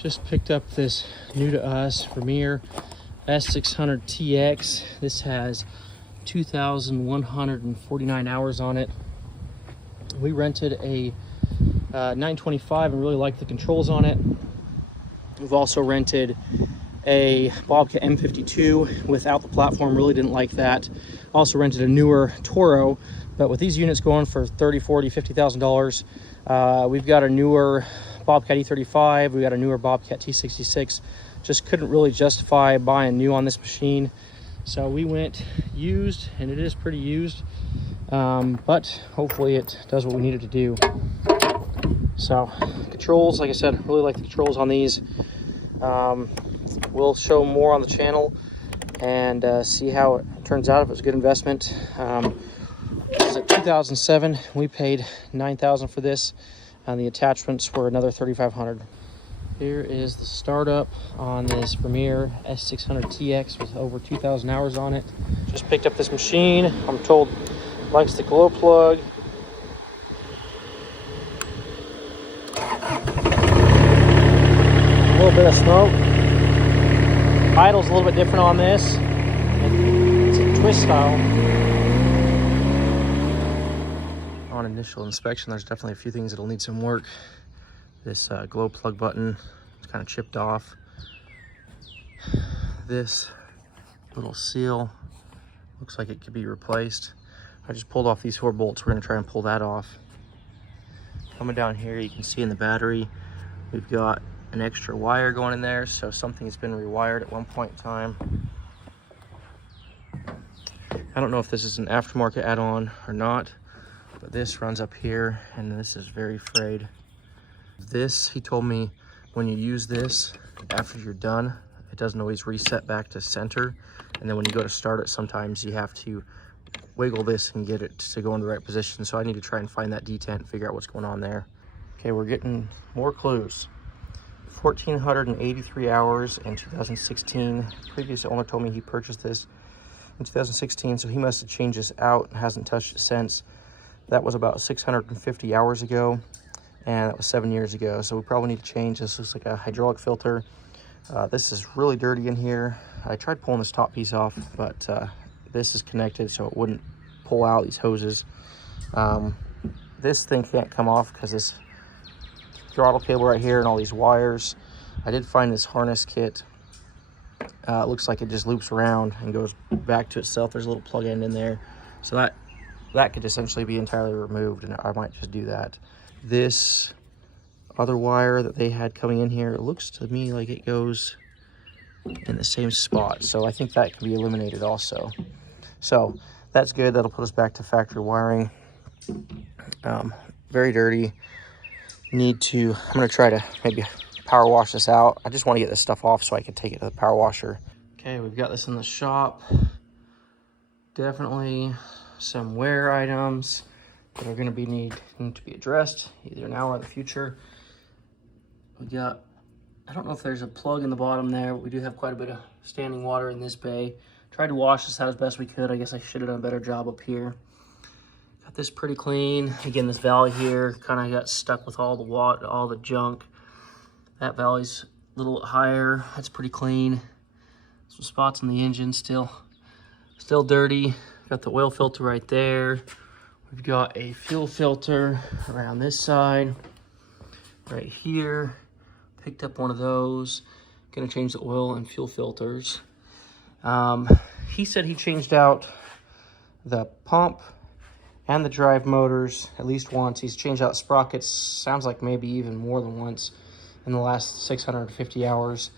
Just picked up this new to us Vermeer S600TX. This has 2,149 hours on it. We rented a 925 and really liked the controls on it. We've also rented a Bobcat M52 without the platform, really didn't like that. Also rented a newer Toro, but with these units going for $30, $40, $50,000, we've got a newer Bobcat E35, we got a newer Bobcat T66. Just couldn't really justify buying new on this machine, so we went used, and it is pretty used, but hopefully it does what we need it to do. So controls, like I said, really like the controls on these. We'll show more on the channel and see how it turns out, if it's a good investment. It's a 2007. We paid $9,000 for this, and the attachments were another $3,500. Here is the startup on this Vermeer S600TX with over 2,000 hours on it. Just picked up this machine. I'm told it likes the glow plug. A little bit of smoke. Idle's a little bit different on this. It's a twist style. On initial inspection, there's definitely a few things that'll need some work. This glow plug button is kind of chipped off. This little seal looks like it could be replaced. I just pulled off these 4 bolts. We're gonna try and pull that off. Coming down here, you can see in the battery, we've got an extra wire going in there, so something has been rewired at one point in time. I don't know if this is an aftermarket add-on or not, but this runs up here, and this is very frayed. This, he told me, when you use this, after you're done, it doesn't always reset back to center, and then when you go to start it, sometimes you have to wiggle this and get it to go in the right position. So I need to try and find that detent and figure out what's going on there. Okay, we're getting more clues. 1,483 hours in 2016. Previous owner told me he purchased this in 2016, so he must have changed this out and hasn't touched it since. That was about 650 hours ago, and that was 7 years ago, so we probably need to change. This looks like a hydraulic filter. This is really dirty in here. I tried pulling this top piece off, but this is connected so it wouldn't pull out these hoses. This thing can't come off because this throttle cable right here and all these wires. I did find this harness kit. It looks like it just loops around and goes back to itself. There's a little plug end in there, so that could essentially be entirely removed, and I might just do that. This other wire that they had coming in here, it looks to me like it goes in the same spot, so I think that can be eliminated also. So that's good. That'll put us back to factory wiring. Very dirty. I'm gonna try to maybe power wash this out. I just want to get this stuff off so I can take it to the power washer. Okay, we've got this in the shop. Definitely some wear items that are gonna need to be addressed either now or in the future. We got, I don't know if there's a plug in the bottom there, but we do have quite a bit of standing water in this bay. Tried to wash this out as best we could. I guess I should have done a better job up here. Got this pretty clean. Again, this valley here kind of got stuck with all the water, all the junk. That valley's a little higher. That's pretty clean. Some spots in the engine still dirty. Got the oil filter right there. We've got a fuel filter around this side, right here. Picked up one of those. Gonna change the oil and fuel filters. He said he changed out the pump and the drive motors at least once. He's changed out sprockets, sounds like maybe even more than once in the last 650 hours.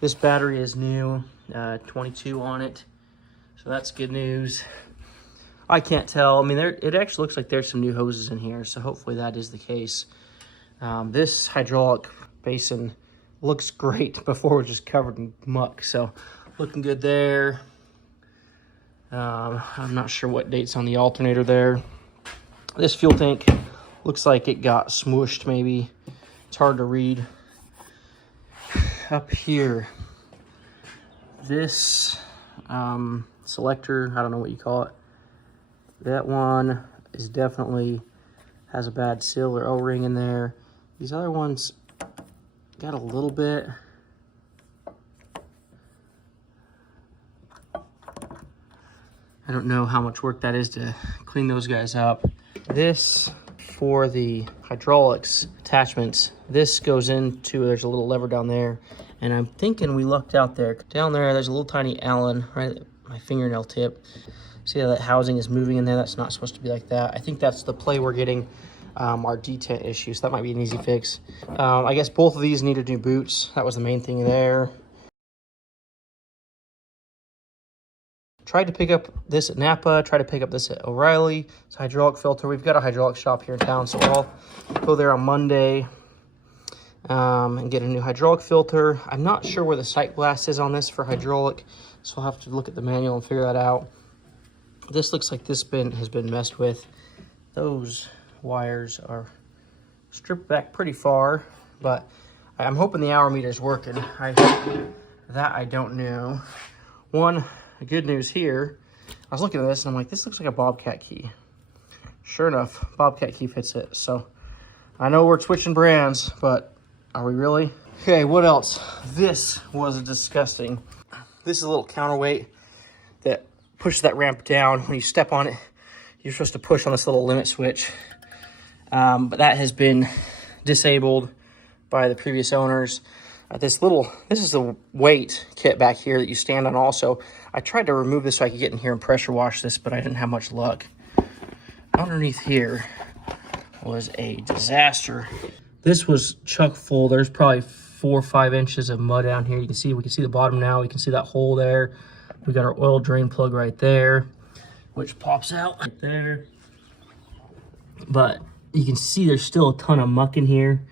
This battery is new, 22 on it, so that's good news. I can't tell. I mean, it actually looks like there's some new hoses in here, so hopefully that is the case. This hydraulic basin looks great before it was just covered in muck, so looking good there. I'm not sure what date's on the alternator there. This fuel tank looks like it got smooshed maybe. It's hard to read. Up here, this selector, I don't know what you call it. That one is definitely has a bad seal or O-ring in there. These other ones Got a little bit. I don't know how much work that is to clean those guys up. This, for the hydraulics attachments, this goes into, there's a little lever down there, and I'm thinking we lucked out there. Down there, there's a little tiny Allen right at my fingernail tip. See how that housing is moving in there? That's not supposed to be like that. I think that's the play we're getting our detent issue, so that might be an easy fix. I guess both of these needed new boots. That was the main thing there. Tried to pick up this at Napa, tried to pick up this at O'Reilly. It's a hydraulic filter. We've got a hydraulic shop here in town, so I'll go there on Monday and get a new hydraulic filter. I'm not sure where the sight glass is on this for hydraulic, so I'll have to look at the manual and figure that out. This looks like this has been messed with. Those wires are stripped back pretty far, but I'm hoping the hour meter is working. I don't know. The good news here, I was looking at this and I'm like, this looks like a Bobcat key. Sure enough, Bobcat key fits it. So I know we're switching brands, but are we really? Okay, what else? This was disgusting. This is a little counterweight that pushes that ramp down. When you step on it, you're supposed to push on this little limit switch. But that has been disabled by the previous owners. This is the weight kit back here that you stand on also. I tried to remove this so I could get in here and pressure wash this, but I didn't have much luck. Underneath here was a disaster. This was chock full. There's probably 4 or 5 inches of mud down here. We can see the bottom now. We can see that hole there. We got our oil drain plug right there, which pops out right there. But you can see there's still a ton of muck in here.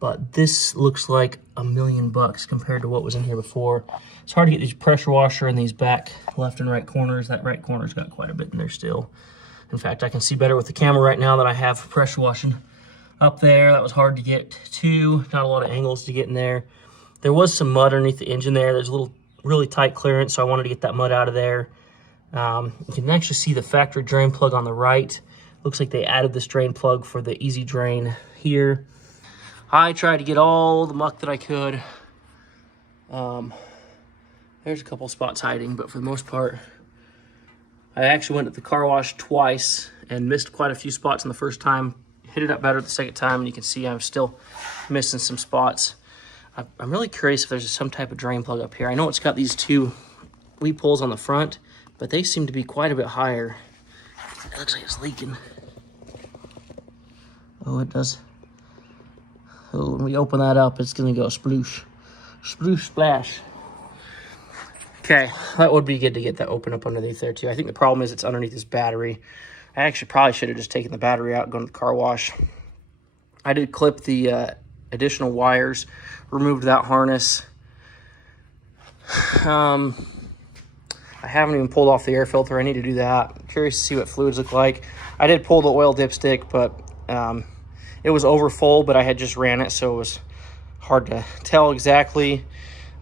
But this looks like $1 million compared to what was in here before. It's hard to get these pressure washer in these back left and right corners. That right corner's got quite a bit in there still. In fact, I can see better with the camera right now that I have pressure washing up there. That was hard to get to. Not a lot of angles to get in there. There was some mud underneath the engine there. There's a little really tight clearance, so I wanted to get that mud out of there. You can actually see the factory drain plug on the right. Looks like they added this drain plug for the easy drain here. I tried to get all the muck that I could. There's a couple spots hiding, but for the most part, I actually went to the car wash twice and missed quite a few spots in the first time. Hit it up better the second time, and you can see I'm still missing some spots. I'm really curious if there's some type of drain plug up here. I know it's got these 2 weep holes on the front, but they seem to be quite a bit higher. It looks like it's leaking. Oh, it does. So when we open that up, it's gonna go sploosh. Sploosh splash. Okay, that would be good to get that open up underneath there too. I think the problem is it's underneath this battery. I actually probably should have just taken the battery out and gone to the car wash. I did clip the additional wires, removed that harness. I haven't even pulled off the air filter. I need to do that. I'm curious to see what fluids look like. I did pull the oil dipstick, but it was over full, but I had just ran it, so it was hard to tell exactly.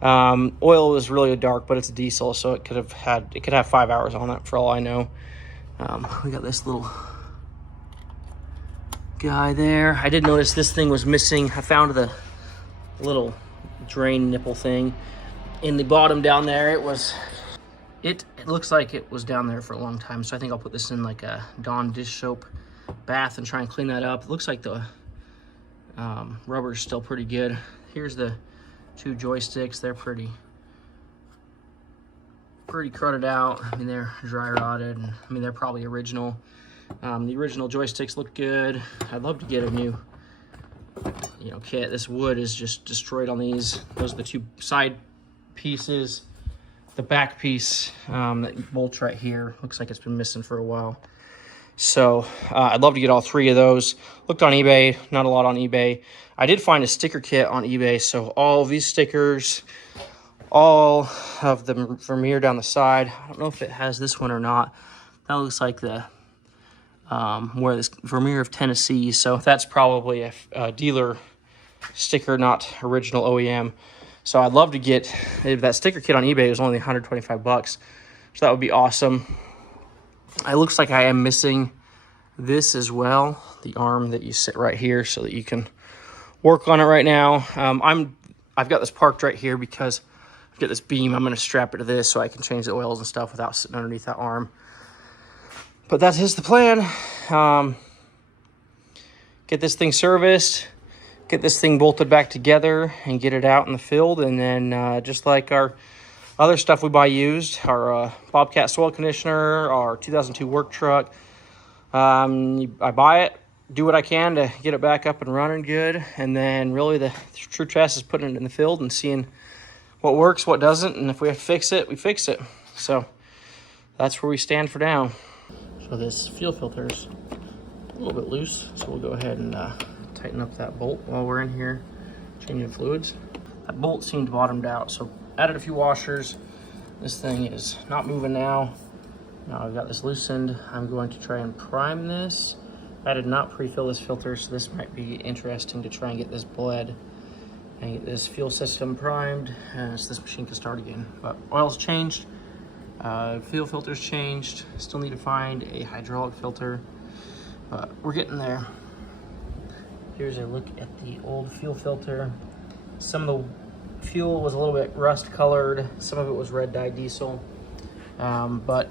Oil is really dark, but it's a diesel, so it could have 5 hours on it for all I know. We got this little guy there. I did notice this thing was missing. I found the little drain nipple thing in the bottom down there. It looks like it was down there for a long time, so I think I'll put this in like a Dawn dish soap bath and try and clean that up. It looks like the rubber's still pretty good. Here's the 2 joysticks. They're pretty crudded out. I mean, they're dry rotted, and I mean, they're probably original. The original joysticks look good. I'd love to get a new kit. This wood is just destroyed on these. Those are the 2 side pieces. The back piece that bolts right here looks like it's been missing for a while. So I'd love to get all 3 of those. Looked on eBay, not a lot on eBay. I did find a sticker kit on eBay, so all of these stickers, all of the Vermeer down the side. I don't know if it has this one or not. That looks like the where this Vermeer of Tennessee, so that's probably a dealer sticker, not original OEM. So I'd love to get, if that sticker kit on eBay was only 125 bucks, so that would be awesome. It looks like I am missing this as well, the arm that you sit right here so that you can work on it right now. I'm I've got this parked right here because I've got this beam. I'm going to strap it to this so I can change the oils and stuff without sitting underneath that arm. But that is the plan. Get this thing serviced, get this thing bolted back together, and get it out in the field. And then just like our other stuff we buy used, our Bobcat soil conditioner, our 2002 work truck, I buy it, do what I can to get it back up and running good. And then really the true test is putting it in the field and seeing what works, what doesn't. And if we have to fix it, we fix it. So that's where we stand for now. So this fuel filter's a little bit loose, so we'll go ahead and tighten up that bolt while we're in here changing fluids. That bolt seemed bottomed out, so added a few washers. This thing is not moving now. Now I've got this loosened. I'm going to try and prime this. I did not pre-fill this filter, so this might be interesting to try and get this bled and get this fuel system primed so this machine can start again. But oil's changed. Fuel filter's changed. Still need to find a hydraulic filter, but we're getting there. Here's a look at the old fuel filter. Some of the fuel was a little bit rust colored. Some of it was red dye diesel, but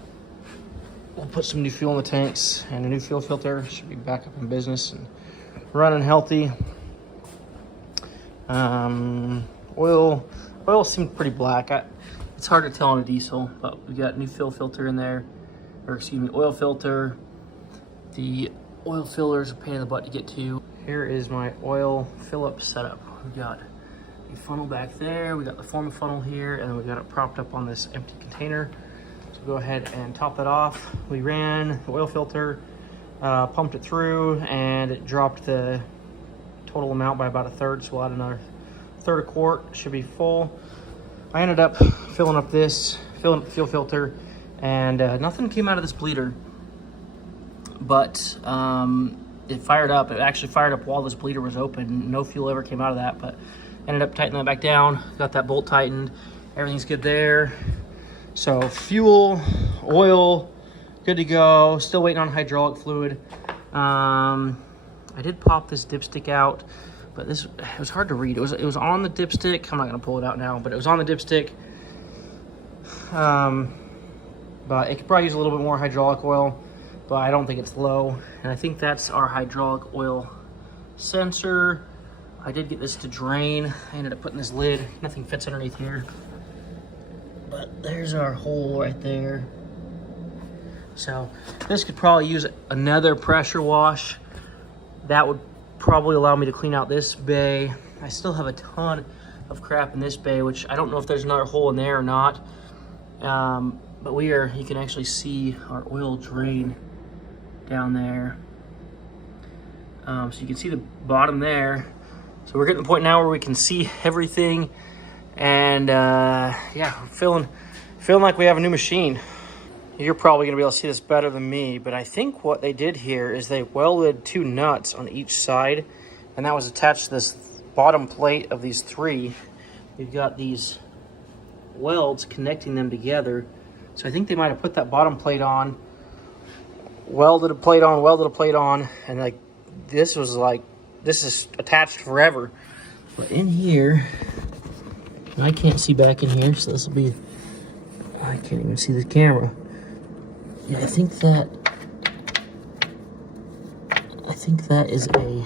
we'll put some new fuel in the tanks, and a new fuel filter should be back up in business and running healthy. Oil seemed pretty black. It's hard to tell on a diesel, but we got new fuel filter in there, or excuse me, oil filter. The oil filler is a pain in the butt to get to. Here is my oil fill-up setup. We've got a funnel back there, we got the form funnel here, and then we got it propped up on this empty container. So go ahead and top that off. We ran the oil filter, pumped it through, and it dropped the total amount by about a third, so we'll add another third of quart, should be full. I ended up filling up the fuel filter, and nothing came out of this bleeder, but it fired up. It actually fired up while this bleeder was open. No fuel ever came out of that, but ended up tightening that back down, got that bolt tightened, everything's good there. So fuel, oil, good to go. Still waiting on hydraulic fluid. I did pop this dipstick out, but it was hard to read. It was on the dipstick. I'm not gonna pull it out now, but it was on the dipstick. But it could probably use a little bit more hydraulic oil, but I don't think it's low. And I think that's our hydraulic oil sensor. I did get this to drain. I ended up putting this lid. Nothing fits underneath here. But there's our hole right there. So this could probably use another pressure wash. That would probably allow me to clean out this bay. I still have a ton of crap in this bay, which I don't know if there's another hole in there or not. But you can actually see our oil drain down there. So you can see the bottom there. So we're getting to the point now where we can see everything. And yeah, feeling like we have a new machine. You're probably gonna be able to see this better than me, but I think what they did here is they welded 2 nuts on each side, and that was attached to this bottom plate of these 3. We've got these welds connecting them together. So I think they might have put that bottom plate on, welded a plate on, and like this is attached forever. But in here, I can't see back in here, so this will be, I can't even see the camera. Yeah, I think that is a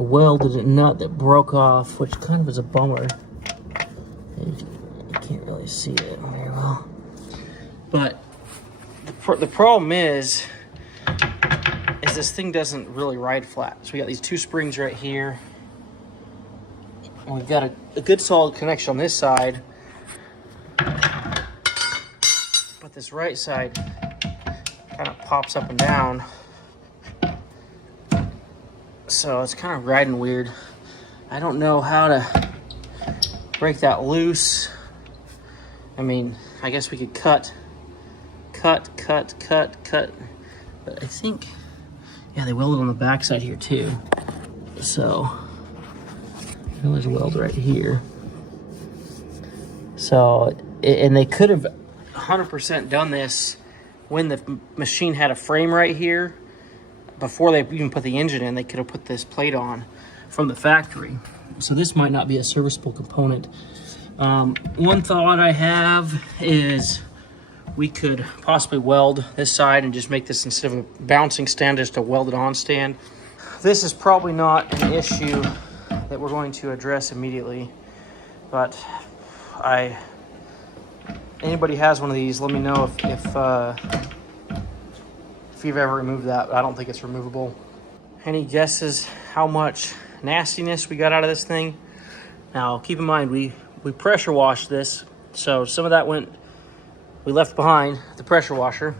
welded nut that broke off, which kind of is a bummer. You can't really see it very well. But the problem is this thing doesn't really ride flat. So we got these 2 springs right here. And we've got a good solid connection on this side, but this right side kind of pops up and down. So it's kind of riding weird. I don't know how to break that loose. I mean, I guess we could cut. But I think, yeah, they welded on the back side here too. So there's a weld right here. So, and they could have 100% done this when the machine had a frame right here. before they even put the engine in, they could have put this plate on from the factory. So this might not be a serviceable component. One thought I have is we could possibly weld this side and just make this, instead of a bouncing stand, just a welded on stand. This is probably not an issue that we're going to address immediately, but anybody has one of these, let me know if you've ever removed that. But I don't think it's removable. Any guesses how much nastiness we got out of this thing? Now keep in mind, we pressure washed this, so some of that we left behind the pressure washer,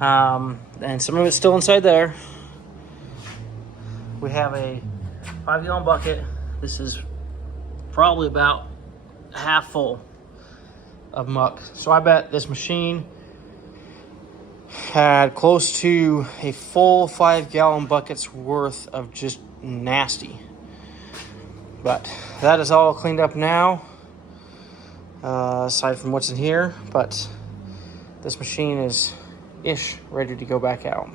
and some of it's still inside there. We have a 5-gallon bucket. This is probably about half full of muck. So I bet this machine had close to a full 5-gallon bucket's worth of just nasty. But that is all cleaned up now, aside from what's in here. But this machine is ready to go back out.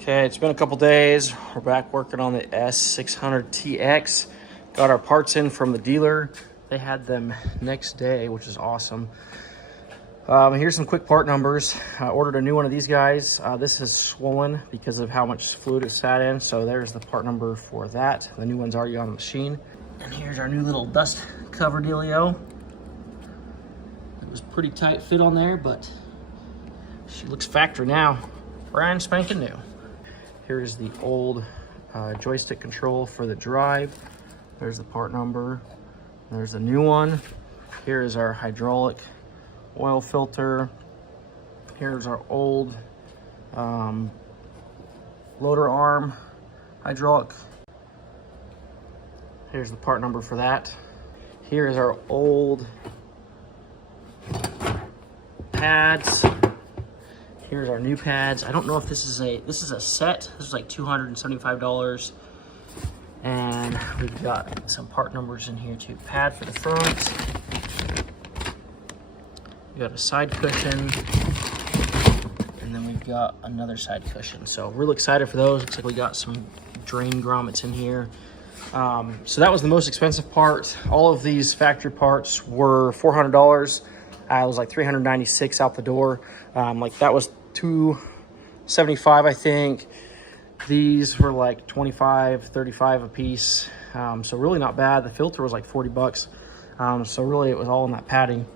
Okay, it's been a couple days. We're back working on the S600TX. Got our parts in from the dealer. They had them next day, which is awesome. Here's some quick part numbers. I ordered a new one of these guys. This is swollen because of how much fluid it sat in. So there's the part number for that. The new one's already on the machine. And here's our new little dust cover dealio. It was pretty tight fit on there, but she looks factory now. Brand spanking new. Here's the old joystick control for the drive. There's the part number. There's the new one. Here is our hydraulic oil filter. Here's our old loader arm hydraulic. Here's the part number for that. Here is our old pads. Here's our new pads. I don't know if this is a set. This is like $275. And we've got some part numbers in here too. Pad for the front. We got a side cushion. And then we've got another side cushion. So really excited for those. Looks like we got some drain grommets in here. So that was the most expensive part. All of these factory parts were $400. It was like $396 out the door. Like that was $275, I think. These were like $25, $35 a piece. So really not bad. The filter was like $40. So really it was all in that padding.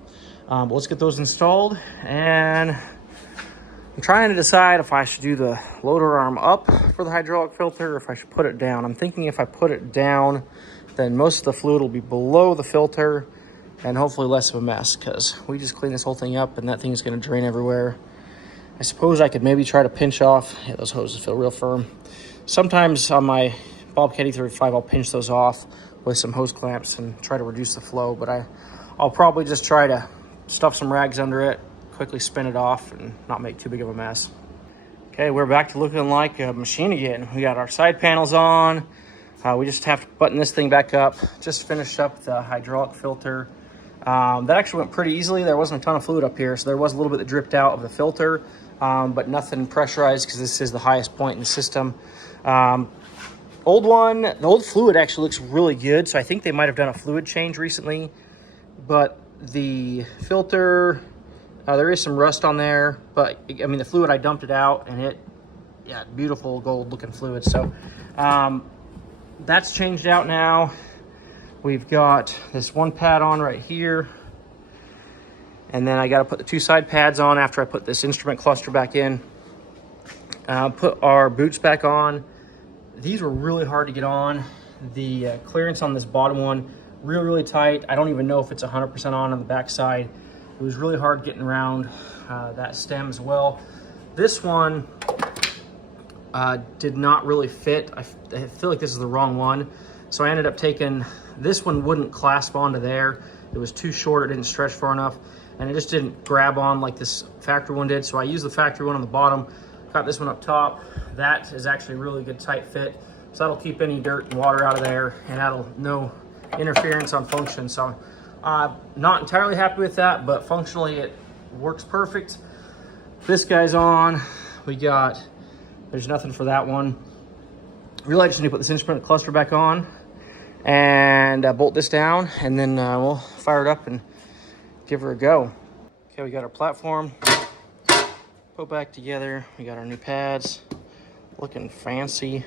But let's get those installed. And I'm trying to decide if I should do the loader arm up for the hydraulic filter or if I should put it down. I'm thinking if I put it down, then most of the fluid will be below the filter and hopefully less of a mess, because we just cleaned this whole thing up and that thing is going to drain everywhere. I suppose I could maybe try to pinch off. Yeah, those hoses feel real firm. Sometimes on my Bobcat E35, I'll pinch those off with some hose clamps and try to reduce the flow, but I'll probably just try to stuff some rags under it, quickly spin it off and not make too big of a mess. Okay, we're back to looking like a machine again. We got our side panels on. We just have to button this thing back up. Just finished up the hydraulic filter. That actually went pretty easily. There wasn't a ton of fluid up here, so there was a little bit that dripped out of the filter, but nothing pressurized because this is the highest point in the system. The old fluid actually looks really good, so I think they might have done a fluid change recently, but the filter, there is some rust on there, but I mean the fluid, I dumped it out and yeah, beautiful gold looking fluid. So that's changed out now. We've got this one pad on right here, and then I got to put the two side pads on after I put this instrument cluster back in. Put our boots back on. These were really hard to get on. The clearance on this bottom one, really tight. I don't even know if it's 100% on the back side. It was really hard getting around that stem as well. This one did not really fit. I feel like this is the wrong one. So I ended up taking, this one wouldn't clasp onto there. It was too short, it didn't stretch far enough, and it just didn't grab on like this factory one did. So I used the factory one on the bottom, got this one up top. That is actually a really good tight fit. So that'll keep any dirt and water out of there, and that'll no interference on function. So not entirely happy with that, but functionally it works perfect. This guy's on. there's nothing for that one. Really, I just need to put this instrument cluster back on and bolt this down, and then we'll fire it up and give her a go. Okay, we got our platform put back together. We got our new pads, looking fancy.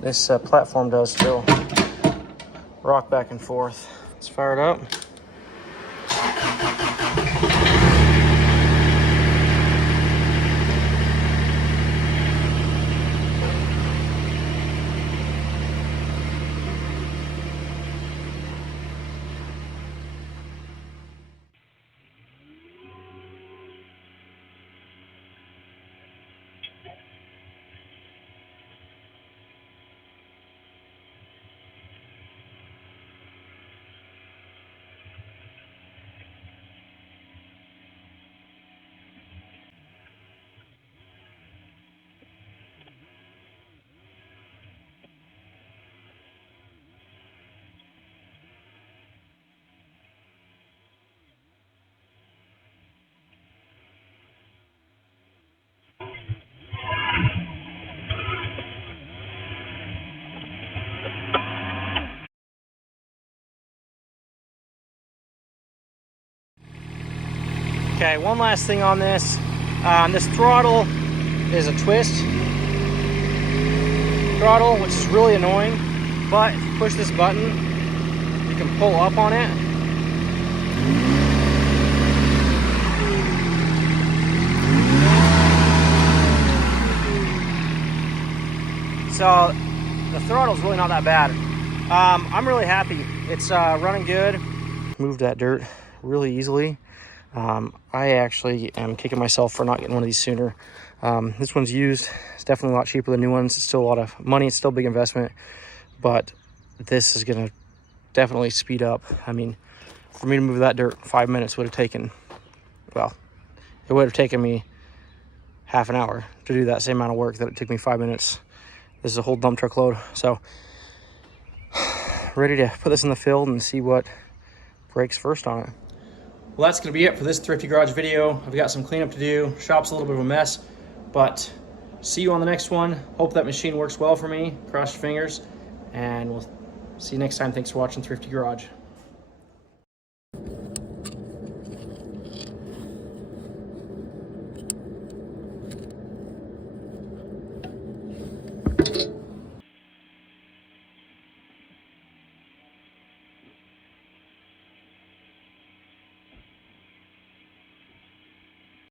This platform does still rock back and forth. Let's fire it up. Okay, one last thing on this. This throttle is a twist throttle, which is really annoying. But if you push this button, you can pull up on it. So the throttle's really not that bad. I'm really happy. It's running good. Moved that dirt really easily. I actually am kicking myself for not getting one of these sooner. This one's used. It's definitely a lot cheaper than new ones. It's still a lot of money. It's still a big investment, but this is going to definitely speed up. I mean, for me to move that dirt 5 minutes would have taken, well, it would have taken me half an hour to do that same amount of work that it took me 5 minutes. This is a whole dump truck load. So ready to put this in the field and see what breaks first on it. Well, that's going to be it for this Thrifty Garage video. I've got some cleanup to do. Shop's a little bit of a mess, but see you on the next one. Hope that machine works well for me. Cross your fingers, and we'll see you next time. Thanks for watching Thrifty Garage.